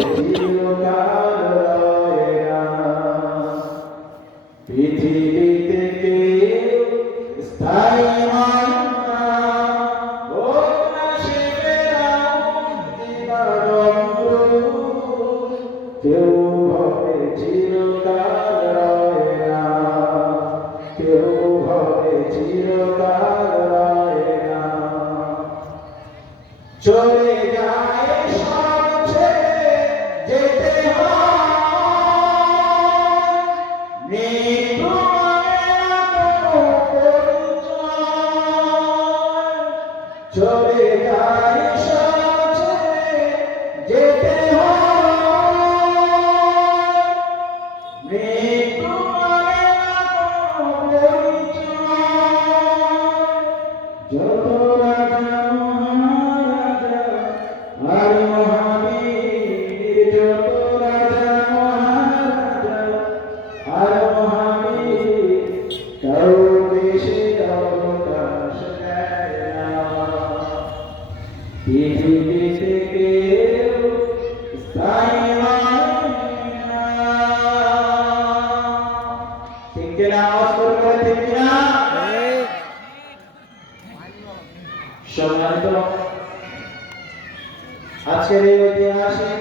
চিরকাল রয় না। পৃথিবীতে কেউ স্থায়ী হয় না, হোক না সে ফেরাউন কিংবা নমরুদ, কেউ হবে চিরকাল রয় না, কেউ হবে চিরকাল রয় না। চলে যায় সব ছেড়ে যেতে হয়, মৃত্যু মানে না কোনো পরিচয়। চলে যায় সব ছেড়ে যেতে হয়, মৃত্যু মানে না কোনো পরিচয়। যত রাজা মহারাজা আর মহাবীর, যত রাজা মহারাজা আর মহাবীর, কাউকে সে অবকাশ দেয় না। পৃথিবীতে কেউ স্থায়ী হয় না। ঠিক কিনা? আওয়াজ করে বলে ঠিক কিনা? সম্মানিত আজকের এই ঐতিহাসিক